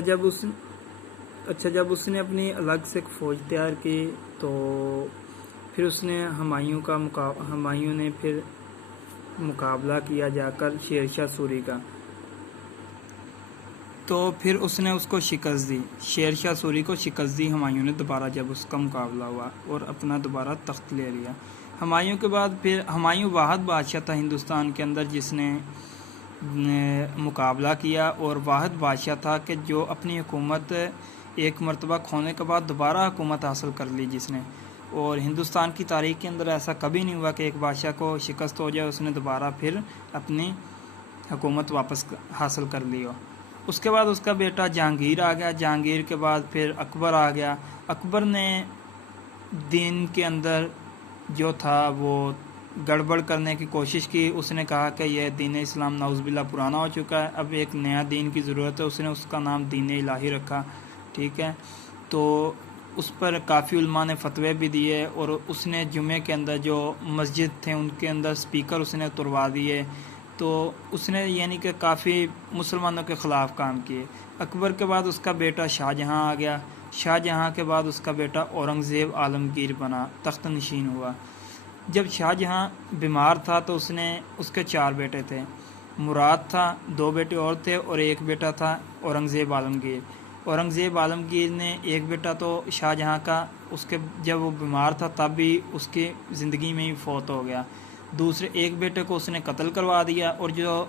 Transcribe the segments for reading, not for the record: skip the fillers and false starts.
جب اس نے اپنی الگ سے ایک فوج تیار کی تو پھر اس نے ہمایوں نے پھر مقابلہ کیا جا کر شیر شاہ سوری کا، تو پھر اس نے اس کو شکست دی، شیر شاہ سوری کو شکست دی ہمایوں نے دوبارہ جب اس کا مقابلہ ہوا اور اپنا دوبارہ تخت لے لیا۔ ہمایوں کے بعد پھر ہمایوں واحد بادشاہ تھا ہندوستان کے اندر جس نے مقابلہ کیا، اور واحد بادشاہ تھا کہ جو اپنی حکومت ایک مرتبہ کھونے کے بعد دوبارہ حکومت حاصل کر لی جس نے، اور ہندوستان کی تاریخ کے اندر ایسا کبھی نہیں ہوا کہ ایک بادشاہ کو شکست ہو جائے اس نے دوبارہ پھر اپنی حکومت واپس حاصل کر لی ہو۔ اس کے بعد اس کا بیٹا جہانگیر آ گیا، جہانگیر کے بعد پھر اکبر آ گیا۔ اکبر نے دین کے اندر جو تھا وہ گڑبڑ کرنے کی کوشش کی، اس نے کہا کہ یہ دین اسلام نعوذ باللہ پرانا ہو چکا ہے، اب ایک نیا دین کی ضرورت ہے، اس نے اس کا نام دین الہی رکھا، ٹھیک ہے۔ تو اس پر کافی علماء نے فتوے بھی دیے، اور اس نے جمعے کے اندر جو مسجد تھے ان کے اندر سپیکر اس نے تروا دیے، تو اس نے یعنی کہ کافی مسلمانوں کے خلاف کام کیے۔ اکبر کے بعد اس کا بیٹا شاہ جہاں آ گیا، شاہ جہاں کے بعد اس کا بیٹا اورنگزیب عالمگیر بنا، تخت نشین ہوا۔ جب شاہ جہاں بیمار تھا تو اس کے 4 بیٹے تھے، مراد تھا، 2 بیٹے اور تھے، اور ایک بیٹا تھا اورنگزیب عالمگیر۔ اورنگزیب عالمگیر نے ایک بیٹا تو شاہ جہاں کا جب وہ بیمار تھا تب بھی اس کی زندگی میں ہی فوت ہو گیا، دوسرے ایک بیٹے کو اس نے قتل کروا دیا، اور جو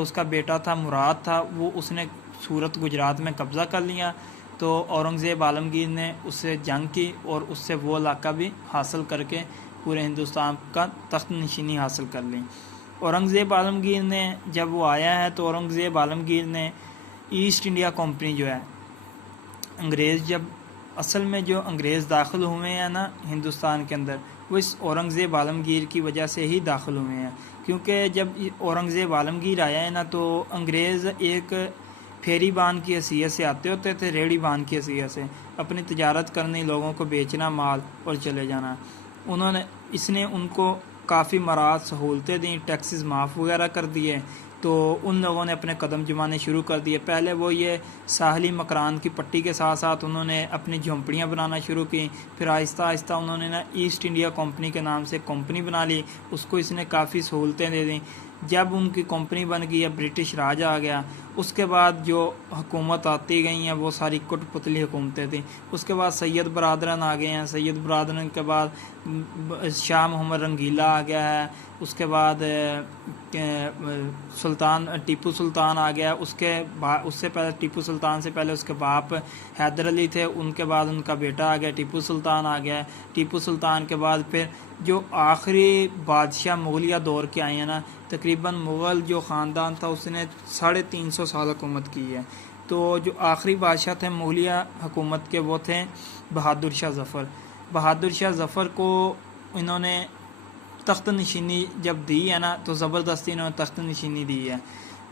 اس کا بیٹا تھا مراد تھا وہ اس نے سورت گجرات میں قبضہ کر لیا، تو اورنگزیب عالمگیر نے اس سے جنگ کی اور اس سے وہ علاقہ بھی حاصل کر کے پورے ہندوستان کا تخت نشینی حاصل کر لی۔ اورنگزیب عالمگیر نے جب وہ آیا ہے تو اورنگزیب عالمگیر نے ایسٹ انڈیا کمپنی جو ہے اصل میں جو انگریز داخل ہوئے ہیں نا ہندوستان کے اندر، وہ اس اورنگزیب عالمگیر کی وجہ سے ہی داخل ہوئے ہیں، کیونکہ جب اورنگزیب عالمگیر آیا ہے نا تو انگریز ایک پھیری بان کی حیثیت سے آتے ہوتے تھے، ریڑھی بان کی حیثیت سے اپنی تجارت کرنی، لوگوں کو بیچنا مال اور چلے جانا۔ اس نے ان کو کافی مراد سہولتیں دیں، ٹیکسز معاف وغیرہ کر دیے، تو ان لوگوں نے اپنے قدم جمانے شروع کر دیے۔ پہلے وہ یہ ساحلی مکران کی پٹی کے ساتھ ساتھ انہوں نے اپنی جھونپڑیاں بنانا شروع کی، پھر آہستہ آہستہ انہوں نے ایسٹ انڈیا کمپنی کے نام سے کمپنی بنا لی، اس کو اس نے کافی سہولتیں دے دیں۔ جب ان کی کمپنی بن گئی ہے، برٹش راج آ گیا، اس کے بعد جو حکومت آتی گئی ہیں وہ ساری کٹ پتلی حکومتیں تھیں۔ اس کے بعد سید برادران آ گئے ہیں، سید برادران کے بعد شاہ محمد رنگیلا آ گیا ہے، اس کے بعد ٹیپو سلطان آ گیا، اس سے پہلے ٹیپو سلطان سے پہلے اس کے باپ حیدر علی تھے، ان کے بعد ان کا بیٹا آ گیا، ٹیپو سلطان آ گیا۔ ٹیپو سلطان کے بعد پھر جو آخری بادشاہ مغلیہ دور کے آئے ہیں نا، تقریباً مغل جو خاندان تھا اس نے 350 سال حکومت کی ہے، تو جو آخری بادشاہ تھے مغلیہ حکومت کے وہ تھے بہادر شاہ ظفر۔ بہادر شاہ ظفر کو انہوں نے تخت نشینی جب دی ہے نا تو زبردستی انہوں نے تخت نشینی دی ہے۔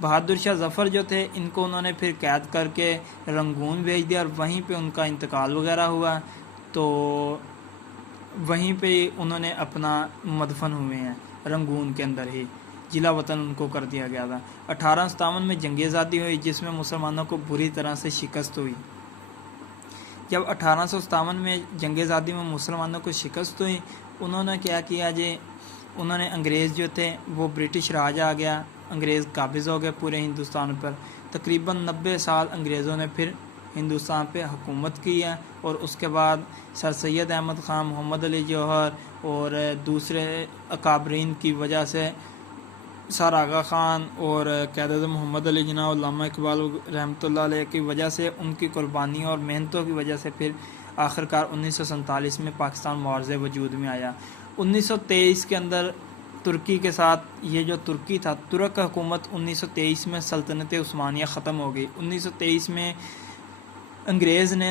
بہادر شاہ ظفر جو تھے ان کو انہوں نے پھر قید کر کے رنگون بھیج دیا، اور وہیں پہ ان کا انتقال وغیرہ ہوا، تو وہیں پہ انہوں نے اپنا مدفن ہوئے ہیں، رنگون کے اندر ہی جلا وطن ان کو کر دیا گیا تھا۔ 1857 میں جنگ آزادی ہوئی جس میں مسلمانوں کو بری طرح سے شکست ہوئی۔ جب 1857 میں جنگ آزادی میں مسلمانوں کو شکست ہوئی، انہوں نے کیا کیا جی، انہوں نے انگریز جو تھے وہ برٹش راج آ گیا، انگریز قابض ہو گئے پورے ہندوستان پر، تقریباً 90 سال انگریزوں نے پھر ہندوستان پہ حکومت کی ہے، اور اس کے بعد سر سید احمد خان، محمد علی جوہر اور دوسرے اکابرین کی وجہ سے، سر آغا خان اور قائد اعظم محمد علی جناح، علامہ اقبال رحمۃ اللہ علیہ کی وجہ سے، ان کی قربانیوں اور محنتوں کی وجہ سے پھر آخرکار 1947 میں پاکستان معاوضے وجود میں آیا۔ 1923 کے اندر ترکی کے ساتھ یہ جو ترکی تھا، ترک حکومت 1923 میں سلطنت عثمانیہ ختم ہو گئی۔ 1923 میں انگریز نے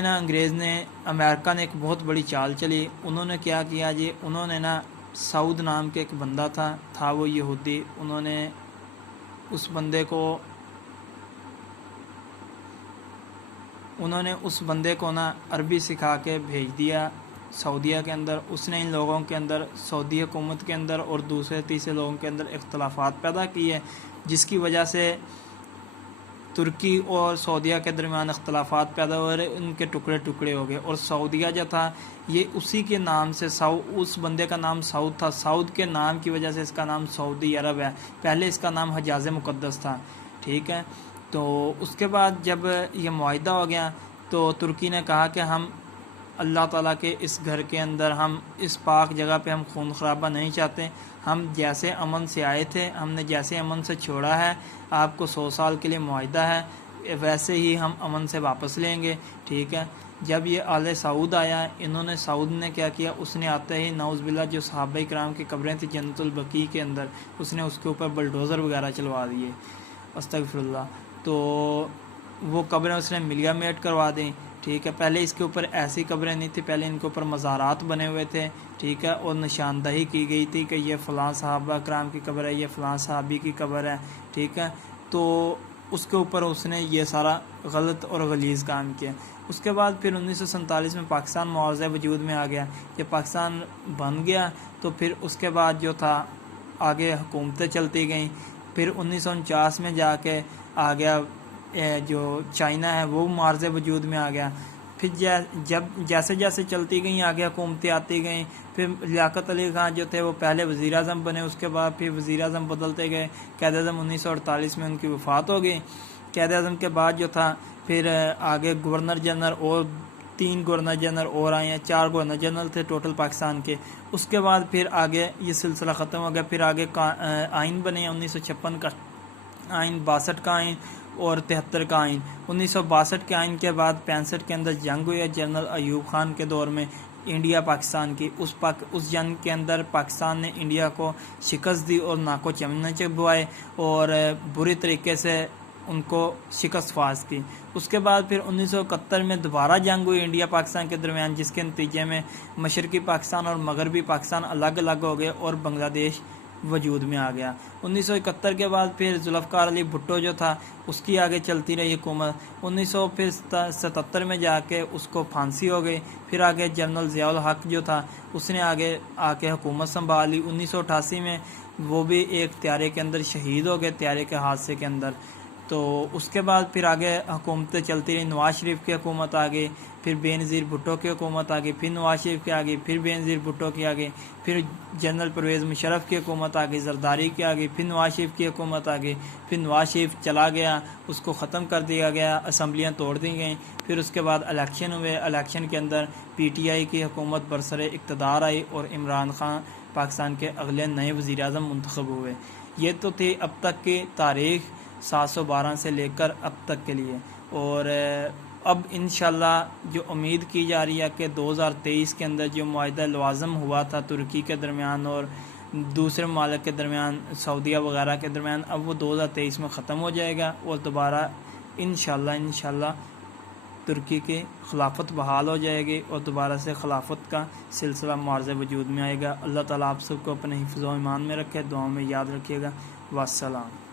امریکہ نے ایک بہت بڑی چال چلی۔ انہوں نے کیا کیا جی، انہوں نے سعود نام کے ایک بندہ تھا وہ یہودی، انہوں نے اس بندے کو عربی سکھا کے بھیج دیا سعودیہ کے اندر۔ اس نے ان لوگوں کے اندر، سعودی حکومت کے اندر اور دوسرے تیسرے لوگوں کے اندر اختلافات پیدا کیے، جس کی وجہ سے ترکی اور سعودیہ کے درمیان اختلافات پیدا ہو رہے، ان کے ٹکڑے ٹکڑے ہو گئے، اور سعودیہ جو تھا یہ اسی کے نام سے اس بندے کا نام سعود تھا، سعود کے نام کی وجہ سے اس کا نام سعودی عرب ہے، پہلے اس کا نام حجاز مقدس تھا، ٹھیک ہے۔ تو اس کے بعد جب یہ معاہدہ ہو گیا تو ترکی نے کہا کہ ہم اللہ تعالیٰ کے اس گھر کے اندر، ہم اس پاک جگہ پہ ہم خون خرابہ نہیں چاہتے، ہم جیسے امن سے آئے تھے، ہم نے جیسے امن سے چھوڑا ہے، آپ کو 100 سال کے لیے معاہدہ ہے، ویسے ہی ہم امن سے واپس لیں گے، ٹھیک ہے۔ جب یہ آل سعود آیا، سعود نے کیا کیا، اس نے آتے ہی نعوذ باللہ جو صحابہ کرام کی قبریں تھیں جنت البقیع کے اندر، اس نے اس کے اوپر بلڈوزر وغیرہ چلوا دیے، استغفر اللہ۔ تو وہ قبریں اس نے ملیامیٹ کروا دیں، ٹھیک ہے۔ پہلے اس کے اوپر ایسی قبریں نہیں تھی، پہلے ان کے اوپر مزارات بنے ہوئے تھے، ٹھیک ہے، اور نشاندہی کی گئی تھی کہ یہ فلاں صحابہ کرام کی قبر ہے، یہ فلاں صحابی کی قبر ہے، ٹھیک ہے۔ تو اس کے اوپر اس نے یہ سارا غلط اور غلیظ کام کیا۔ اس کے بعد پھر 1947 میں پاکستان معاوضہ وجود میں آ گیا، جب پاکستان بن گیا تو پھر اس کے بعد جو تھا آگے حکومتیں چلتی گئیں، پھر 1949 میں جا کے آ گیا جو چائنا ہے وہ معارضے وجود میں آ گیا۔ پھر جب جیسے جیسے چلتی گئیں آگے حکومتیں آتی گئیں، پھر لیاقت علی خان جو تھے وہ پہلے وزیر اعظم بنے، اس کے بعد پھر وزیر اعظم بدلتے گئے، قائد اعظم 1948 میں ان کی وفات ہو گئی۔ قائد اعظم کے بعد جو تھا پھر آگے گورنر جنرل اور 3 گورنر جنرل اور آئے ہیں، 4 گورنر جنرل تھے ٹوٹل پاکستان کے۔ اس کے بعد پھر آگے یہ سلسلہ ختم ہو گیا، پھر آگے آئین بنے 1956 کا آئین، 62 کا آئین اور 73 کا آئین۔ 1962 کے آئین کے بعد 65 کے اندر جنگ ہوئی ہے جنرل ایوب خان کے دور میں انڈیا پاکستان کی، اس جنگ کے اندر پاکستان نے انڈیا کو شکست دی اور ناکو چمنے چبوائے اور بری طریقے سے ان کو شکست فاز کی۔ اس کے بعد پھر 1971 میں دوبارہ جنگ ہوئی انڈیا پاکستان کے درمیان، جس کے نتیجے میں مشرقی پاکستان اور مغربی پاکستان الگ الگ ہو گئے اور بنگلہ دیش وجود میں آ گیا۔ 1971 کے بعد پھر ذوالفقار علی بھٹو جو تھا اس کی آگے چلتی رہی حکومت، 1977 میں جا کے اس کو پھانسی ہو گئی، پھر آگے جنرل ضیاء الحق جو تھا اس نے آگے آ کے حکومت سنبھالی۔ 1988 میں وہ بھی ایک طیارے کے اندر شہید ہو گئے، طیارے کے حادثے کے اندر۔ تو اس کے بعد پھر آگے حکومتیں چلتی رہی، نواز شریف کی حکومت آ گئی، پھر بے نظیر بھٹو کی حکومت آ گئی، پھر نواز شریف کی آ گئی، پھر بے نظیر بھٹو کی آ گئی، پھر جنرل پرویز مشرف کی حکومت آ گئی، زرداری کی آ گئی، پھر نواز شریف کی حکومت آ گئی، پھر نواز شریف چلا گیا، اس کو ختم کر دیا گیا، اسمبلیاں توڑ دی گئیں، پھر اس کے بعد الیکشن ہوئے، الیکشن کے اندر پی ٹی آئی کی حکومت برسر اقتدار آئی اور عمران خان پاکستان کے اگلے نئے وزیر اعظم منتخب ہوئے۔ یہ تو تھی اب تک کی تاریخ 712 سے لے کر اب تک کے لیے، اور اب انشاءاللہ جو امید کی جا رہی ہے کہ 2023 کے اندر جو معاہدہ لوازم ہوا تھا ترکی کے درمیان اور دوسرے ممالک کے درمیان، سعودیہ وغیرہ کے درمیان، اب وہ 2023 میں ختم ہو جائے گا اور دوبارہ انشاءاللہ ترکی کی خلافت بحال ہو جائے گی اور دوبارہ سے خلافت کا سلسلہ معارضہ وجود میں آئے گا۔ اللہ تعالیٰ آپ سب کو اپنے حفظ و ایمان میں رکھے، دعاؤں میں یاد رکھیے گا۔ والسلام۔